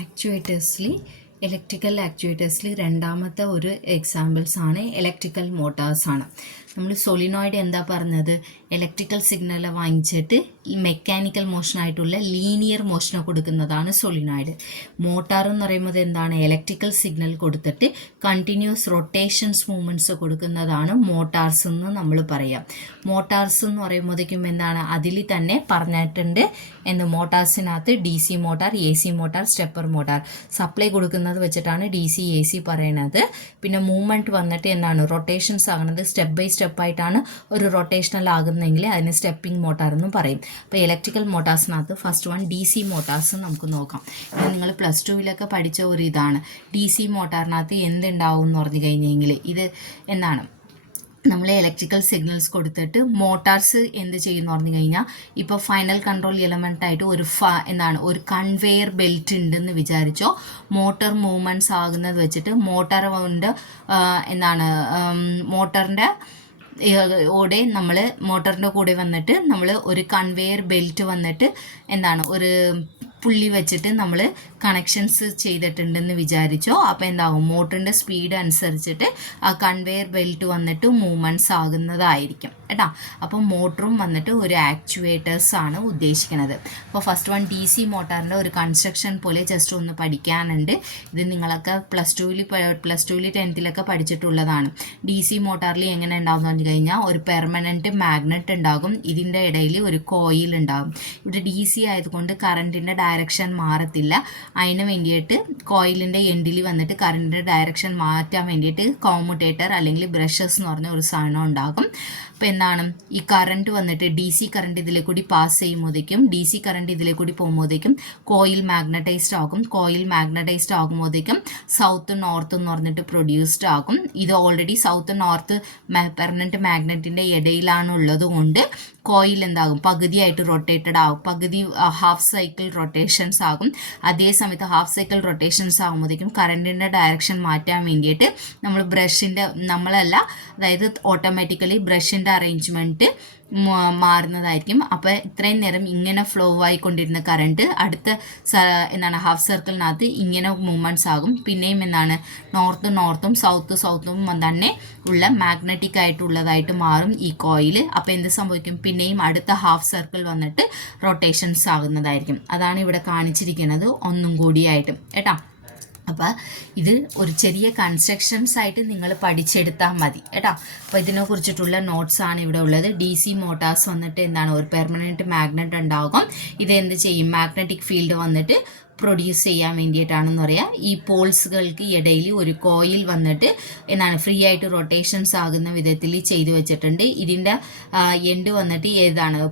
ആക്ച്വേറ്റേഴ്സിൽ electrical ആക്ച്വേറ്റേഴ്സിൽ രണ്ടാമത്തെ ഒരു എക്സാമ്പിൾസാണ് electrical മോട്ടോഴ്സാണ്. നമ്മൾ സോളിനോയിഡ് എന്താ പറഞ്ഞത്, ഇലക്ട്രിക്കൽ സിഗ്നൽ വാങ്ങിച്ചിട്ട് മെക്കാനിക്കൽ മോഷനായിട്ടുള്ള ലീനിയർ മോഷനെ കൊടുക്കുന്നതാണ് സോളിനോയിഡ്. മോട്ടാർ എന്ന് പറയുന്നത് എന്താണ്, ഇലക്ട്രിക്കൽ സിഗ്നൽ കൊടുത്തിട്ട് കണ്ടിന്യൂസ് റൊട്ടേഷൻസ് മൂവ്മെൻറ്റ്സ് കൊടുക്കുന്നതാണ് മോട്ടാർസ് എന്ന് നമ്മൾ പറയാം. മോട്ടാർസ് എന്ന് പറയുമ്പോഴത്തേക്കും എന്താണ്, അതിൽ തന്നെ പറഞ്ഞിട്ടുണ്ട് മോട്ടാർസിനകത്ത് DC motor, AC motor, stepper motor. Supply കൊടുക്കുന്നത് വെച്ചിട്ടാണ് DC AC പറയണത്. പിന്നെ മൂവ്മെൻറ്റ് വന്നിട്ട് എന്താണ്, റൊട്ടേഷൻസ് ആകുന്നത് സ്റ്റെപ്പ് ബൈ സ്റ്റെപ്പായിട്ടാണ് ഒരു റൊട്ടേഷണൽ ആകുന്നതെങ്കിൽ അതിന് സ്റ്റെപ്പിംഗ് മോട്ടാർ എന്നും പറയും. അപ്പോൾ ഇലക്ട്രിക്കൽ മോട്ടാർസിനകത്ത് ഫസ്റ്റ് വൺ DC മോട്ടാർസ് നമുക്ക് നോക്കാം. ഇത് നിങ്ങൾ +2 പഠിച്ച ഒരു ഇതാണ്. DC മോട്ടാറിനകത്ത് എന്തുണ്ടാവും എന്ന് പറഞ്ഞു കഴിഞ്ഞെങ്കിൽ ഇത് എന്താണ്, നമ്മൾ ഇലക്ട്രിക്കൽ സിഗ്നൽസ് കൊടുത്തിട്ട് മോട്ടാർസ് എന്ത് ചെയ്യുമെന്ന് പറഞ്ഞു കഴിഞ്ഞാൽ, ഇപ്പോൾ ഫൈനൽ കൺട്രോൾ എലമെൻ്റ് ആയിട്ട് ഒരു കൺവെയർ ബെൽറ്റ് ഉണ്ടെന്ന് വിചാരിച്ചോ. മോട്ടർ മൂവ്മെൻറ്റ്സ് ആകുന്നത് വെച്ചിട്ട് മോട്ടറിൻ്റെ മോട്ടറിൻ്റെ കൂടെ വന്നിട്ട് നമ്മൾ ഒരു കൺവെയർ ബെൽറ്റ് വന്നിട്ട് ഒരു പുള്ളി വെച്ചിട്ട് നമ്മൾ കണക്ഷൻസ് ചെയ്തിട്ടുണ്ടെന്ന് വിചാരിച്ചോ. അപ്പോൾ എന്താകും, മോട്ടറിൻ്റെ സ്പീഡ് അനുസരിച്ചിട്ട് ആ കൺവെയർ ബെൽറ്റ് വന്നിട്ട് മൂവ്മെൻറ്റ്സ് ആകുന്നതായിരിക്കും കേട്ടോ. അപ്പോൾ മോട്ടറും വന്നിട്ട് ഒരു ആക്ച്വേറ്റേഴ്സ് ആണ് ഉദ്ദേശിക്കുന്നത്. അപ്പോൾ ഫസ്റ്റ് വൺ DC മോട്ടാറിൻ്റെ ഒരു കൺസ്ട്രക്ഷൻ പോലെ ജസ്റ്റ് ഒന്ന് പഠിക്കാനുണ്ട്. ഇത് നിങ്ങളൊക്കെ +2 10th പഠിച്ചിട്ടുള്ളതാണ്. DC മോട്ടാറിൽ എങ്ങനെ ഉണ്ടാകും എന്ന് പറഞ്ഞു കഴിഞ്ഞാൽ, ഒരു പെർമനൻറ്റ് മാഗ്നറ്റ് ഉണ്ടാകും, ഇതിൻ്റെ ഇടയിൽ ഒരു കോയിൽ ഉണ്ടാകും. ഇവിടെ DC ആയതുകൊണ്ട് കറണ്ടിൻ്റെ ഡയറക്ഷൻ മാറത്തില്ല. അതിന് വേണ്ടിയിട്ട് കോയിലിൻ്റെ എൻഡിൽ വന്നിട്ട് കറണ്ടിൻ്റെ ഡയറക്ഷൻ മാറ്റാൻ വേണ്ടിയിട്ട് കോമ്മുട്ടേറ്റർ അല്ലെങ്കിൽ ബ്രഷസ് എന്ന് പറഞ്ഞ ഒരു സാധനം ഉണ്ടാകും. അപ്പോൾ എന്താണ്, ഈ കറണ്ട് വന്നിട്ട് DC കറണ്ട് ഇതിലെ കൂടി പാസ് ചെയ്യുമ്പോഴേക്കും, DC കറണ്ട് ഇതിലെ കൂടി പോകുമ്പോഴേക്കും കോയിൽ മാഗ്നറ്റൈസ്ഡ് ആകും. കോയിൽ മാഗ്നറ്റൈസ്ഡ് ആകുമ്പോഴേക്കും സൗത്ത് നോർത്ത് എന്ന് പറഞ്ഞിട്ട് പ്രൊഡ്യൂസ്ഡ് ആകും. ഇത് ഓൾറെഡി സൗത്ത് നോർത്ത് പെർമനൻറ്റ് മാഗ്നറ്റിൻ്റെ ഇടയിലാണ് ഉള്ളത് കൊണ്ട് കോയിൽ എന്താകും, പകുതിയായിട്ട് റൊട്ടേറ്റഡ് ആകും. പകുതി ഹാഫ് സൈക്കിൾ റൊട്ടേഷൻസ് ആകും. അതേ സമയത്ത് ഹാഫ് സൈക്കിൾ റൊട്ടേഷൻസ് ആകുമ്പോഴത്തേക്കും കറണ്ടിൻ്റെ ഡയറക്ഷൻ മാറ്റാൻ വേണ്ടിയിട്ട് അതായത് ഓട്ടോമാറ്റിക്കലി ബ്രഷിൻ്റെ അറേഞ്ച്മെൻറ്റ് മാറുന്നതായിരിക്കും. അപ്പോൾ ഇത്രയും നേരം ഇങ്ങനെ ഫ്ലോ ആയിക്കൊണ്ടിരുന്ന കറണ്ട് അടുത്ത ഹാഫ് സർക്കിളിനകത്ത് ഇങ്ങനെ മൂവ്മെൻറ്റ്സ് ആകും. പിന്നെയും നോർത്തും സൗത്തും തന്നെ ഉള്ള മാഗ്നറ്റിക് ആയിട്ടുള്ളതായിട്ട് മാറും ഈ കോയിൽ. അപ്പോൾ എന്ത് സംഭവിക്കും, പിന്നെയും അടുത്ത ഹാഫ് സർക്കിൾ വന്നിട്ട് റൊട്ടേഷൻസ് ആകുന്നതായിരിക്കും. അതാണ് ഇവിടെ കാണിച്ചിരിക്കുന്നത് ഒന്നും കൂടിയായിട്ട് കേട്ടോ. അപ്പോൾ ഇത് ഒരു ചെറിയ കൺസ്ട്രക്ഷൻസ് ആയിട്ട് നിങ്ങൾ പഠിച്ചെടുത്താൽ മതി കേട്ടോ. അപ്പോൾ ഇതിനെ കുറിച്ചിട്ടുള്ള നോട്ട്സാണ് ഇവിടെ ഉള്ളത്. DC മോട്ടാർസ് വന്നിട്ട് ഒരു പെർമനൻറ്റ് മാഗ്നറ്റ് ഉണ്ടാകും. ഇത് എന്ത് ചെയ്യും, മാഗ്നറ്റിക് ഫീൽഡ് വന്നിട്ട് പ്രൊഡ്യൂസ് ചെയ്യാൻ വേണ്ടിയിട്ടാണെന്ന് പറയാം. ഈ പോൾസുകൾക്ക് ഇടയിൽ ഒരു കോയിൽ വന്നിട്ട് ഫ്രീ ആയിട്ട് റൊട്ടേഷൻസ് ആകുന്ന വിധത്തിൽ ചെയ്തു വെച്ചിട്ടുണ്ട്. ഇതിൻ്റെ എൻഡ് വന്നിട്ട്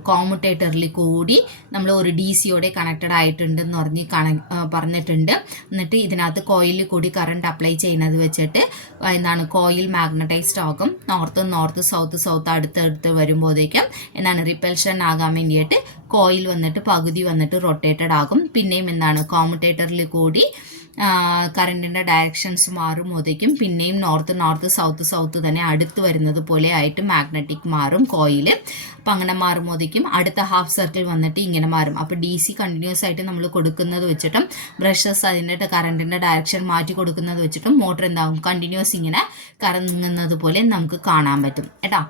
കോമ്മുട്ടേറ്ററിൽ കൂടി നമ്മൾ ഒരു DCയോടെ കണക്റ്റഡ് ആയിട്ടുണ്ടെന്ന് പറഞ്ഞിട്ടുണ്ട്. എന്നിട്ട് ഇതിനകത്ത് കോയിലിൽ കൂടി കറണ്ട് അപ്ലൈ ചെയ്യുന്നത് വെച്ചിട്ട് കോയിൽ മാഗ്നറ്റൈസ്ഡ് ആകും. നോർത്ത് സൗത്ത് അടുത്തടുത്ത് വരുമ്പോഴേക്കും റിപ്പൽഷൻ ആകാൻ വേണ്ടിയിട്ട് കോയിൽ വന്നിട്ട് പകുതി വന്നിട്ട് റൊട്ടേറ്റഡ് ആകും. പിന്നെയും കോമ്മുട്ടേറ്ററിൽ കൂടി കറണ്ടിൻ്റെ ഡയറക്ഷൻസ് മാറുമ്പോഴത്തേക്കും പിന്നെയും നോർത്ത് സൗത്ത് തന്നെ അടുത്ത് വരുന്നത് പോലെ ആയിട്ട് മാഗ്നറ്റിക് മാറും കോയിൽ. അപ്പം അങ്ങനെ മാറുമ്പോഴത്തേക്കും അടുത്ത ഹാഫ് സർക്കിൾ വന്നിട്ട് ഇങ്ങനെ മാറും. അപ്പോൾ DC കണ്ടിന്യൂസ് ആയിട്ട് നമ്മൾ കൊടുക്കുന്നത് വെച്ചിട്ടും ബ്രഷസ് അതിൻ്റെ കറണ്ടിൻ്റെ ഡയറക്ഷൻ മാറ്റി കൊടുക്കുന്നത് വെച്ചിട്ടും മോട്ടർ കണ്ടിന്യൂസ് ഇങ്ങനെ കറങ്ങുന്നത് പോലെ നമുക്ക് കാണാൻ പറ്റും കേട്ടോ.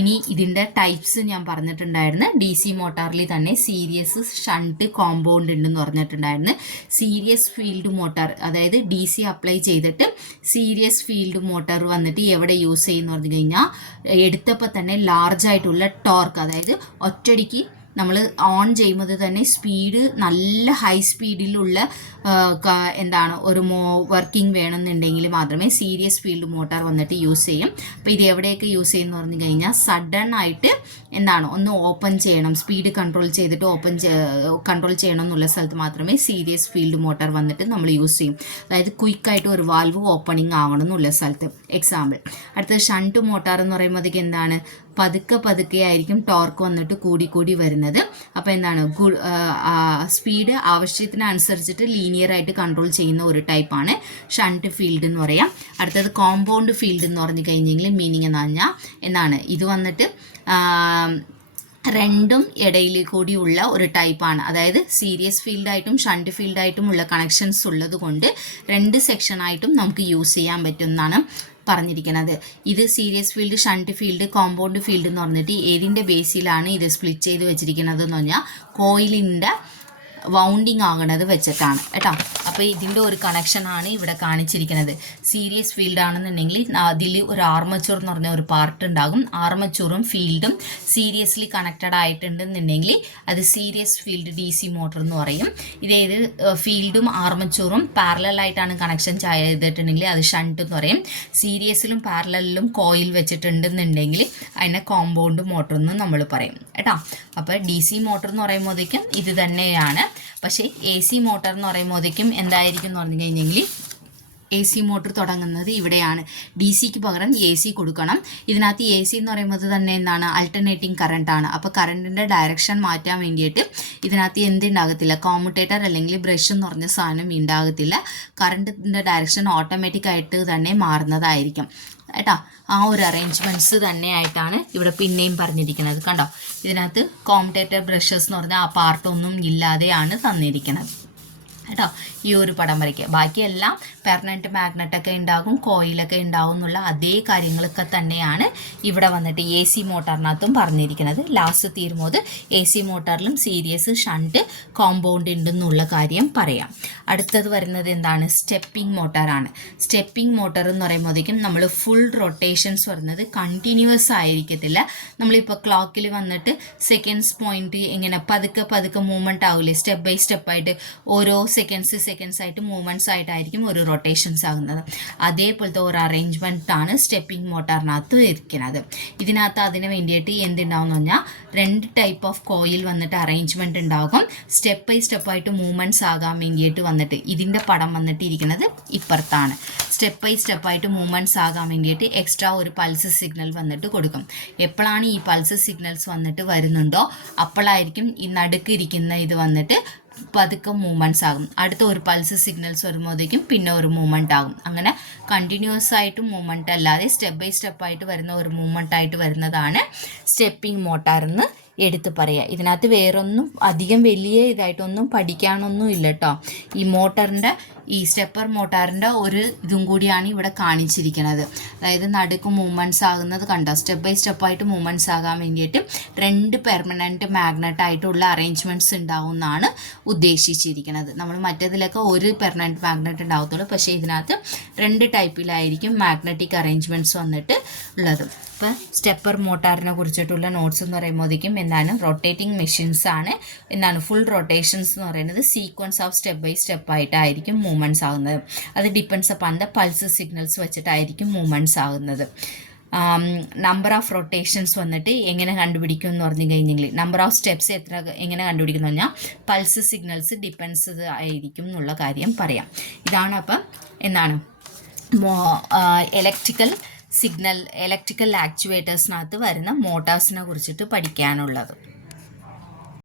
ഇനി ഇതിൻ്റെ ടൈപ്സ് ഞാൻ പറഞ്ഞിട്ടുണ്ടായിരുന്നു. DC മോട്ടാറിൽ തന്നെ സീരീസ്, ഷണ്ട്, കോമ്പൗണ്ട് ഉണ്ടെന്ന് പറഞ്ഞിട്ടുണ്ടായിരുന്നു. സീരീസ് ഫീൽഡ് മോട്ടാർ, അതായത് DC അപ്ലൈ ചെയ്തിട്ട് സീരീസ് ഫീൽഡ് മോട്ടോർ വന്നിട്ട് എവിടെ യൂസ് ചെയ്യുന്നു പറഞ്ഞു കഴിഞ്ഞാൽ, എടുത്തപ്പോൾ തന്നെ ലാർജ് ആയിട്ടുള്ള ടോർക്ക്, അതായത് ഒറ്റടിക്ക് നമ്മൾ ഓൺ ചെയ്യുമ്പോൾ തന്നെ സ്പീഡ് നല്ല ഹൈ സ്പീഡിലുള്ള ഒരു വർക്കിംഗ് വേണമെന്നുണ്ടെങ്കിൽ മാത്രമേ സീരീസ് ഫീൽഡ് മോട്ടോർ വന്നിട്ട് യൂസ് ചെയ്യും. അപ്പോൾ ഇത് എവിടെയൊക്കെ യൂസ് ചെയ്യുമെന്ന് പറഞ്ഞു കഴിഞ്ഞാൽ, സഡൻ ആയിട്ട് ഒന്ന് ഓപ്പൺ ചെയ്യണം, സ്പീഡ് കൺട്രോൾ ചെയ്തിട്ട് കൺട്രോൾ ചെയ്യണം എന്നുള്ള സ്ഥലത്ത് മാത്രമേ സീരീസ് ഫീൽഡ് മോട്ടോർ വന്നിട്ട് നമ്മൾ യൂസ് ചെയ്യും. അതായത് ക്വിക്കായിട്ട് ഒരു വാൽവ് ഓപ്പണിങ് ആവണം എന്നുള്ള സ്ഥലത്ത്. എക്സാമ്പിൾ. അടുത്തത് ഷണ്ട് മോട്ടോർ എന്ന് പറയുമ്പോഴത്തേക്ക് പതുക്കെ ആയിരിക്കും ടോർക്ക് വന്നിട്ട് കൂടി വരുന്നത്. അപ്പോൾ സ്പീഡ് ആവശ്യത്തിനനുസരിച്ചിട്ട് ലീനിയർ ആയിട്ട് കൺട്രോൾ ചെയ്യുന്ന ഒരു ടൈപ്പാണ് ഷണ്ട് ഫീൽഡ് എന്ന് പറയാം. അടുത്തത് കോമ്പൗണ്ട് ഫീൽഡ് എന്ന് പറഞ്ഞു കഴിഞ്ഞെങ്കിൽ മീനിങ് എന്ന് പറഞ്ഞാൽ ഇത് വന്നിട്ട് രണ്ടും ഇടയിൽ കൂടിയുള്ള ഒരു ടൈപ്പാണ്. അതായത് സീരീസ് ഫീൽഡായിട്ടും ഷണ്ട് ഫീൽഡായിട്ടുമുള്ള കണക്ഷൻസ് ഉള്ളത് കൊണ്ട് 2 സെക്ഷനായിട്ടും നമുക്ക് യൂസ് ചെയ്യാൻ പറ്റും എന്നാണ് പറഞ്ഞിരിക്കുന്നത്. ഇത് series field, shunt field, compound field എന്ന് പറഞ്ഞിട്ട് ഏതിൻ്റെ ബേസിലാണ് ഇത് സ്പ്ലിറ്റ് ചെയ്ത് വെച്ചിരിക്കുന്നത് എന്ന് പറഞ്ഞാൽ കോയിലിൻ്റെ വൗണ്ടിങ് ആകണത് വെച്ചിട്ടാണ് കേട്ടോ. അപ്പോൾ ഇതിൻ്റെ ഒരു കണക്ഷനാണ് ഇവിടെ കാണിച്ചിരിക്കുന്നത്. സീരീസ് ഫീൽഡ് ആണെന്നുണ്ടെങ്കിൽ അതിൽ ഒരു ആർമച്ചൂർ എന്ന് പറഞ്ഞ ഒരു പാർട്ട് ഉണ്ടാകും. ആർമച്ചൂറും ഫീൽഡും സീരീസ്ലി കണക്റ്റഡ് ആയിട്ടുണ്ടെന്നുണ്ടെങ്കിൽ അത് സീരീസ് ഫീൽഡ് DC മോട്ടർ എന്ന് പറയും. ഇതേത് ഫീൽഡും ആർമച്ചൂറും പാരലായിട്ടാണ് കണക്ഷൻ ചെയ്തിട്ടുണ്ടെങ്കിൽ അത് ഷണ്ട് എന്ന് പറയും. സീരീസിലും പാരലിലും കോയിൽ വെച്ചിട്ടുണ്ടെന്നുണ്ടെങ്കിൽ അതിനെ കോമ്പൗണ്ട് മോട്ടർ എന്ന് നമ്മൾ പറയും കേട്ടോ. അപ്പോൾ DC മോട്ടർ എന്ന് പറയുമ്പോഴത്തേക്കും ഇത് തന്നെയാണ്. പക്ഷേ AC മോട്ടർ എന്ന് പറയുമ്പോഴത്തേക്കും എന്തായിരിക്കും എന്ന് പറഞ്ഞു കഴിഞ്ഞെങ്കിൽ AC മോട്ടർ തുടങ്ങുന്നത് ഇവിടെയാണ്. DCക്ക് പകരം AC കൊടുക്കണം. ഇതിനകത്ത് AC എന്ന് പറയുന്നത് തന്നെ എന്താണ്, ആൾട്ടർനേറ്റിംഗ് കറണ്ടാണ്. അപ്പോൾ കറണ്ടിൻ്റെ ഡയറക്ഷൻ മാറ്റാൻ വേണ്ടിയിട്ട് ഇതിനകത്ത് എന്തുണ്ടാകത്തില്ല, കോമ്യൂട്ടേറ്റർ അല്ലെങ്കിൽ ബ്രഷ് എന്ന് പറഞ്ഞ സാധനം ഉണ്ടാകത്തില്ല. കറണ്ടിൻ്റെ ഡയറക്ഷൻ ഓട്ടോമാറ്റിക്കായിട്ട് തന്നെ മാറുന്നതായിരിക്കും കേട്ടോ. ആ ഒരു അറേഞ്ച്മെൻറ്റ്സ് തന്നെയായിട്ടാണ് ഇവിടെ പിന്നെയും പറഞ്ഞിരിക്കുന്നത്. കണ്ടോ, ഇതിനകത്ത് കോമ്യൂട്ടേറ്റർ ബ്രഷസ് എന്ന് പറഞ്ഞാൽ ആ പാർട്ടൊന്നും ഇല്ലാതെയാണ് തന്നിരിക്കുന്നത് കേട്ടോ. ഈ ഒരു പടം വരയ്ക്കുക. ബാക്കിയെല്ലാം പെർമനൻറ്റ് മാഗ്നറ്റൊക്കെ ഉണ്ടാകും, കോയിലൊക്കെ ഉണ്ടാകും എന്നുള്ള അതേ കാര്യങ്ങളൊക്കെ തന്നെയാണ് ഇവിടെ വന്നിട്ട് AC മോട്ടറിനകത്തും പറഞ്ഞിരിക്കുന്നത്. ലാസ്റ്റ് തീരുമ്പോൾ AC മോട്ടറിലും സീരീസ്, ഷണ്ട്, കോമ്പൗണ്ട് ഉണ്ടെന്നുള്ള കാര്യം പറയാം. അടുത്തത് വരുന്നത് എന്താണ്, സ്റ്റെപ്പിംഗ് മോട്ടറാണ്. സ്റ്റെപ്പിംഗ് മോട്ടർ എന്ന് പറയുമ്പോഴത്തേക്കും നമ്മൾ ഫുൾ റൊട്ടേഷൻസ് വരുന്നത് കണ്ടിന്യൂസ് ആയിരിക്കത്തില്ല. നമ്മളിപ്പോൾ ക്ലോക്കിൽ വന്നിട്ട് സെക്കൻഡ്സ് പോയിന്റ് ഇങ്ങനെ പതുക്കെ പതുക്കെ മൂവ്മെൻറ്റ് ആവില്ലേ, സ്റ്റെപ്പ് ബൈ സ്റ്റെപ്പായിട്ട് ഓരോ സെക്കൻഡ്സ് ആയിട്ട് മൂവ്മെൻറ്റ്സ് ആയിട്ടായിരിക്കും ഒരു റൊട്ടേഷൻസ് ആകുന്നത്. അതേപോലത്തെ ഒരു അറേഞ്ച്മെൻറ്റാണ് സ്റ്റെപ്പിംഗ് മോട്ടറിനകത്ത് ഇരിക്കുന്നത്. ഇതിനകത്ത് അതിന് വേണ്ടിയിട്ട് എന്തുണ്ടാവും എന്ന് പറഞ്ഞാൽ 2 ടൈപ്പ് ഓഫ് കോയിൽ വന്നിട്ട് അറേഞ്ച്മെൻറ്റ് ഉണ്ടാകും. സ്റ്റെപ്പ് ബൈ സ്റ്റെപ്പായിട്ട് മൂവ്മെൻറ്റ്സ് ആകാൻ വേണ്ടിയിട്ട് വന്നിട്ട് ഇതിൻ്റെ പടം വന്നിട്ട് ഇരിക്കുന്നത് ഇപ്പുറത്താണ്. സ്റ്റെപ്പ് ബൈ സ്റ്റെപ്പായിട്ട് മൂവ്മെൻറ്റ്സ് ആകാൻ വേണ്ടിയിട്ട് എക്സ്ട്രാ ഒരു പൾസ് സിഗ്നൽ വന്നിട്ട് കൊടുക്കും. എപ്പോഴാണ് ഈ പൾസ് സിഗ്നൽസ് വന്നിട്ട് വരുന്നുണ്ടോ അപ്പോഴായിരിക്കും ഈ നടുക്ക് ഇരിക്കുന്ന ഇത് വന്നിട്ട് പതുക്കെ മൂവ്മെൻറ്റ്സ് ആകും. അടുത്ത ഒരു പൾസ് സിഗ്നൽസ് വരുമ്പോഴത്തേക്കും പിന്നെ ഒരു മൂവ്മെൻറ്റ് ആകും. അങ്ങനെ കണ്ടിന്യൂസ് ആയിട്ട് മൂവ്മെൻറ്റ് അല്ലാതെ സ്റ്റെപ്പ് ബൈ സ്റ്റെപ്പായിട്ട് വരുന്ന ഒരു മൂവ്മെൻറ്റ് ആയിട്ട് വരുന്നതാണ് സ്റ്റെപ്പിംഗ് മോട്ടാർ എന്ന് എടുത്ത് പറയുക. ഇതിനകത്ത് വേറൊന്നും അധികം വലിയ ഇതായിട്ടൊന്നും പഠിക്കാനൊന്നും ഇല്ല കേട്ടോ. ഈ മോട്ടറിൻ്റെ, ഈ സ്റ്റെപ്പർ മോട്ടാറിൻ്റെ ഒരു ഇതും കൂടിയാണ് ഇവിടെ കാണിച്ചിരിക്കുന്നത്. അതായത് നടുക്ക് മൂവ്മെൻറ്റ്സ് ആകുന്നത് കണ്ടോ, സ്റ്റെപ്പ് ബൈ സ്റ്റെപ്പായിട്ട് മൂവ്മെൻറ്റ്സ് ആകാൻ വേണ്ടിയിട്ട് 2 പെർമനൻറ്റ് മാഗ്നറ്റ് ആയിട്ടുള്ള അറേഞ്ച്മെൻറ്റ്സ് ഉണ്ടാവുമെന്നാണ് ഉദ്ദേശിച്ചിരിക്കുന്നത്. നമ്മൾ മറ്റേതിലൊക്കെ ഒരു പെർമനൻറ്റ് മാഗ്നറ്റ് ഉണ്ടാവത്തുള്ളൂ. പക്ഷേ ഇതിനകത്ത് 2 ടൈപ്പിലായിരിക്കും മാഗ്നറ്റിക് അറേഞ്ച്മെൻറ്റ്സ് വന്നിട്ട് ഉള്ളത്. ഇപ്പോൾ സ്റ്റെപ്പർ മോട്ടാറിനെ കുറിച്ചിട്ടുള്ള നോട്ട്സ് എന്ന് പറയുമ്പോഴത്തേക്കും എന്താണ്, റൊട്ടേറ്റിംഗ് മെഷീൻസ് ആണ്. എന്താണ് ഫുൾ റൊട്ടേഷൻസ് എന്ന് പറയുന്നത് സീക്വൻസ് ഓഫ് സ്റ്റെപ്പ് ബൈ സ്റ്റെപ്പായിട്ടായിരിക്കും മൂവ്മെൻറ്റ്സ് ആകുന്നത്. അത് depends upon the pulse signals വെച്ചിട്ടായിരിക്കും മൂവ്മെൻറ്റ്സ് ആകുന്നത്. നമ്പർ ഓഫ് റൊട്ടേഷൻസ് വന്നിട്ട് എങ്ങനെ കണ്ടുപിടിക്കും എന്ന് പറഞ്ഞു കഴിഞ്ഞെങ്കിൽ, നമ്പർ ഓഫ് സ്റ്റെപ്സ് എങ്ങനെ കണ്ടുപിടിക്കുന്നു പറഞ്ഞാൽ പൾസ് സിഗ്നൽസ് ഡിപ്പെൻസ് ആയിരിക്കും എന്നുള്ള കാര്യം പറയാം. ഇതാണ് അപ്പം എന്താണ് ഇലക്ട്രിക്കൽ ആക്ച്വേറ്റേഴ്സിനകത്ത് വരുന്ന മോട്ടോഴ്സിനെ കുറിച്ചിട്ട് പഠിക്കാനുള്ളത്.